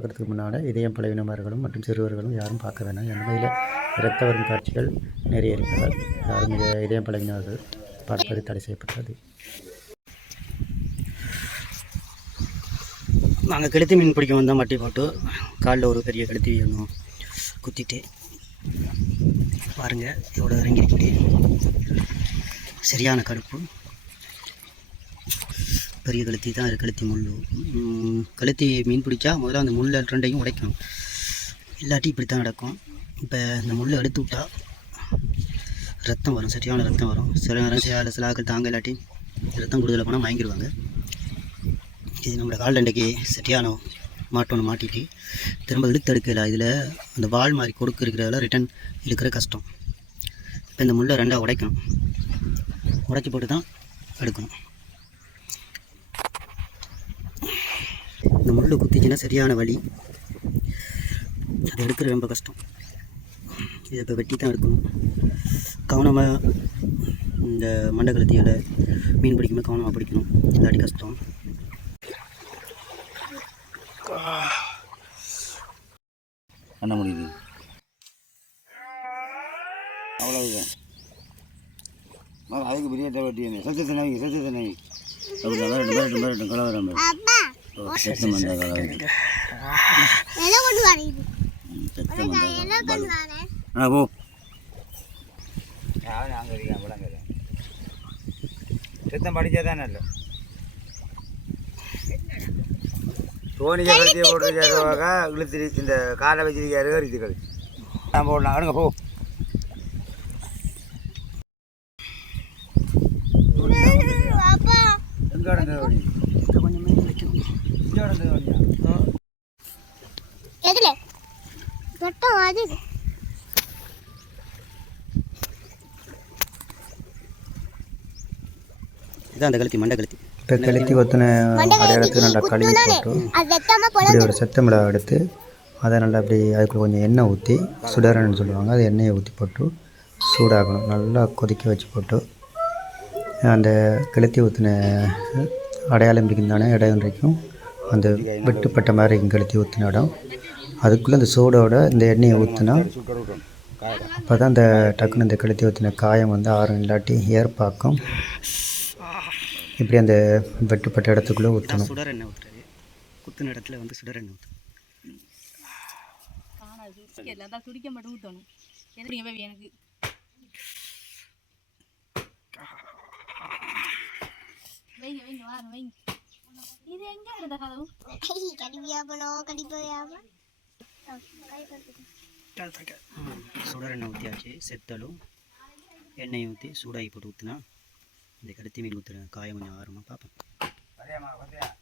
பார்க்கறதுக்கு முன்னால் இதயம் பலவீனமார்களும் மற்றும் சிறுவர்களும் யாரும் பார்க்க வேணாம். என்மையில் இரத்த வரும் காட்சிகள் நிறைய இருப்பதால் யாரும் இதயம் பலவீனவர்கள் பார்ப்பது தடை செய்யப்பட்டது. நாங்கள் கெளுத்தி மீன் பிடிக்க வந்தால் மட்டி போட்டு காலில் ஒரு பெரிய கெளுத்தி ஒன்று குத்திட்டு பாருங்கள் எவ்வளோ இறங்கிருக்கு சரியான கடுப்பு பெரிய கழுத்தி தான் இருக்குது கழுத்தி முள். கழுத்தி மீன் பிடிச்சா முதல்ல அந்த முள் ரெண்டையும் உடைக்கணும். இல்லாட்டி இப்படி தான் நடக்கும். இப்போ இந்த முள் எடுத்து விட்டா ரத்தம் வரும் சரியான ரத்தம் வரும். சில நேரம் சில சிலாக்கள் தாங்க இல்லாட்டி ரத்தம் கூடுதலாக போனால் வாங்கிடுவாங்க இது நம்மளோட கால் தண்டைக்கு சரியான மாட்டோன்னு மாட்டிட்டு திரும்ப இழுத்து எடுக்கல. இதில் அந்த வால் மாதிரி கொடுக்கு இருக்கிறதால ரிட்டன் இழுக்கிற கஷ்டம். இப்போ இந்த முள்ளை ரெண்டாக உடைக்கணும். உடைச்சி போட்டு தான் எடுக்கணும். இந்த முள் குத்திச்சுன்னா சரியான வலி. அது எடுக்கிறது ரொம்ப கஷ்டம். இதை இப்போ வெட்டி தான் எடுக்கணும். கவனமாக இந்த மண்டகலத்தியோட மீன் பிடிக்கும்போது கவனமாக பிடிக்கணும். இல்லாட்டி கஷ்டம். பண்ண முடியுது? அவ்வளவுதான். அதுக்கு பெரிய வட்டி சத்தியத்தை நவி சத்தியத்தை நவி அப்படி வரட்டும் வரட்டும் கலவரம் சத்தம் வந்தா கலவரம். ம், சத்தம் வந்தா கலவரம். ஆ போ. சித்தம் படிச்சா தான் நல்ல தோணிக்க கழுத்தியை போட்டுருக்காருவாக இழுத்து இந்த காலை வச்சிருக்காரு கருத்துக்கள் நான் போடலாம் அடுங்க போ. எங்க இடங்க தோணி இதை கொஞ்சம் மீன் வைக்கணும் எங்க இடங்க தோணியா எதுல? தொட்டம் அது. இதான் அந்த கழுத்தி மண்டை கழுத்தி. ஒத்தின அடையாளத்துக்கு நல்லா கழுவி போட்டு இப்படி ஒரு செத்த மிளகா எடுத்து அதை நல்லா அப்படி அதுக்குள்ள கொஞ்சம் எண்ணெய் ஊற்றி சுடரன்னு சொல்லுவாங்க. அது எண்ணெயை ஊற்றி போட்டு சூடாகணும் நல்லா கொதிக்க வச்சு போட்டு அந்த கெளுத்தி ஊற்றின அடையாளம் இருக்கும் தானே இடம் வரைக்கும். அந்த வெட்டுப்பட்ட மாதிரி இருக்கும் கெளுத்தி ஊற்றின இடம் அதுக்குள்ளே அந்த சூடோட இந்த எண்ணெயை ஊற்றினா அப்போ தான் அந்த டக்குன்னு இந்த கெளுத்தி ஊற்றின காயம் வந்து ஆறும் இல்லாட்டி ஏற்பாக்கும். இப்படி அந்த வெட்டுப்பட்ட இடத்துக்குள்ளே ஊற்றணும் சுடர் எண்ணெய் ஊற்றுறது குத்துன இடத்துல வந்து சுடர் எண்ணெய் ஊற்றணும் துடிக்க மட்டும் ஊற்றணும் எனக்கு வைங்க வைங்க வாங்க வைங்க எங்க இருந்த கதவு கடிப்பியா போனோம் சுடர் எண்ணெய் ஊற்றியாச்சு செத்தலும் எண்ணெய் ஊற்றி சூடாகி போட்டு ஊற்றினா இந்த கழுத்தி மீன் ஊற்றுறேன் காயம் கொஞ்சம் ஆறுமா பார்ப்பேன்